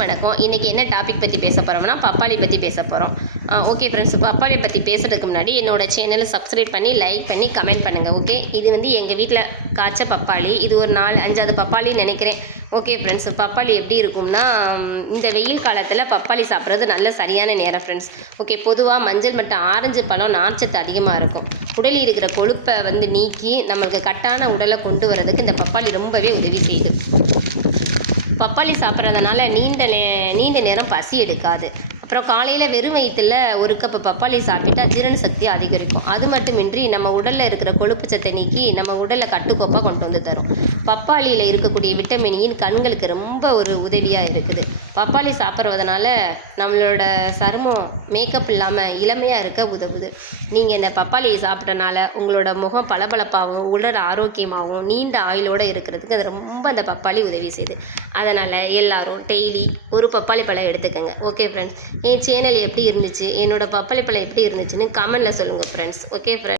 வணக்கம் இன்றைக்கி என்ன டாபிக் பற்றி பேச போகிறோம்னா பப்பாளி பற்றி பேச போகிறோம் ஓகே ஃப்ரெண்ட்ஸ் பப்பாளி பற்றி பேசுறதுக்கு முன்னாடி என்னோட சேனலை சப்ஸ்கிரைப் பண்ணி லைக் பண்ணி கமெண்ட் பண்ணுங்கள் ஓகே இது வந்து எங்கள் வீட்டில் காய்ச்ச பப்பாளி. இது ஒரு நாலு அஞ்சாவது பப்பாளின்னு நினைக்கிறேன். ஓகே ஃப்ரெண்ட்ஸ் பப்பாளி எப்படி இருக்கும்னா இந்த வெயில் காலத்தில் பப்பாளி சாப்பிட்றது நல்ல சரியான நேரம் ஃப்ரெண்ட்ஸ் ஓகே பொதுவாக மஞ்சள் மற்றும் ஆரஞ்சு பழம் நார்ச்சத்து அதிகமாக இருக்கும். உடலில் இருக்கிற கொழுப்பை வந்து நீக்கி நம்மளுக்கு கட்டான உடலை கொண்டு வரதுக்கு இந்த பப்பாளி ரொம்பவே உதவி செய்யுது. பப்பாளி சாப்பிட்றதுனால நீண்ட நே நீண்ட நேரம் பசி எடுக்காது. அப்புறம் காலையில் வெறும் வயிற்றுல ஒரு கப்பு பப்பாளி சாப்பிட்டா ஜீரண சக்தி அதிகரிக்கும். அது மட்டுமின்றி நம்ம உடலில் இருக்கிற கொழுப்பு சத்தை நீக்கி நம்ம உடலை கட்டுக்கோப்பாக கொண்டு வந்து தரும். பப்பாளியில் இருக்கக்கூடிய விட்டமினியின் e கண்களுக்கு ரொம்ப ஒரு உதவியாக இருக்குது. பப்பாளி சாப்பிட்றதுனால நம்மளோட சருமம் மேக்கப் இல்லாமல் இளமையாக இருக்க உதவுது. நீங்கள் இந்த பப்பாளியை சாப்பிட்டனால உங்களோட முகம் பளபளப்பாகவும் உடல் ஆரோக்கியமாகவும் நீண்ட ஆயுளோடு இருக்கிறதுக்கு அது ரொம்ப அந்த பப்பாளி உதவி செய்யுது அதனால் எல்லோரும் டெய்லி ஒரு பப்பாளி பழம் எடுத்துக்கோங்க. ஓகே ஃப்ரெண்ட்ஸ் என் சேனல் எப்படி இருந்துச்சு? என்னோட பப்பாளி எப்படி இருந்துச்சுன்னு கமெண்டில் சொல்லுங்கள் ஃப்ரெண்ட்ஸ் ஓகே ஃப்ரெண்ட்ஸ்